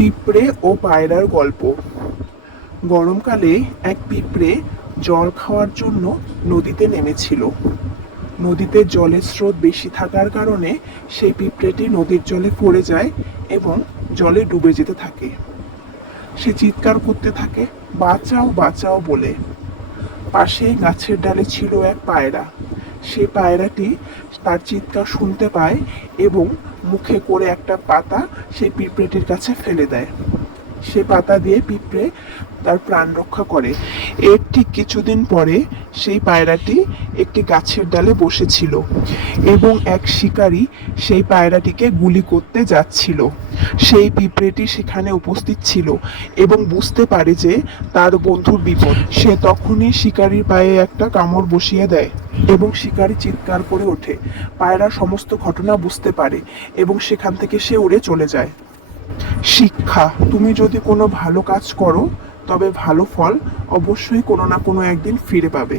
পিঁপড়ে ও পায়রার গল্প। গরমকালে এক পিঁপড়ে জল খাওয়ার জন্য নদীতে নেমেছিল। নদীতে জলের স্রোত বেশি থাকার কারণে সেই পিঁপড়েটি নদীর জলে পড়ে যায় এবং জলে ডুবে যেতে থাকে। সে চিৎকার করতে থাকে, বাঁচাও বাঁচাও বলে। পাশেই গাছের ডালে ছিল এক পায়রা। সে পায়রাটি তার চিৎকার শুনতে পায় এবং মুখে করে একটা পাতা সেই পিঁপড়েটির কাছে ফেলে দেয়। সে পাতা দিয়ে পিঁপড়ে তার প্রাণ রক্ষা করে। এর ঠিক কিছুদিন পরে সেই পায়রাটি একটি গাছের ডালে বসেছিল এবং এক শিকারী সেই পায়রাটিকে গুলি করতে যাচ্ছিল। সেই পিঁপড়েটি সেখানে উপস্থিত ছিল এবং বুঝতে পারে যে তার বন্ধুর বিপদ। সে তখনই শিকারীর পায়ে একটা কামড় বসিয়ে দেয় এবং শিকারী চিৎকার করে ওঠে। পায়রা সমস্ত ঘটনা বুঝতে পারে এবং সেখান থেকে সে উড়ে চলে যায়। শিক্ষা: তুমি যদি কোনো ভালো কাজ করো তবে ভালো ফল অবশ্যই কোনো না কোনো একদিন ফিরে পাবে।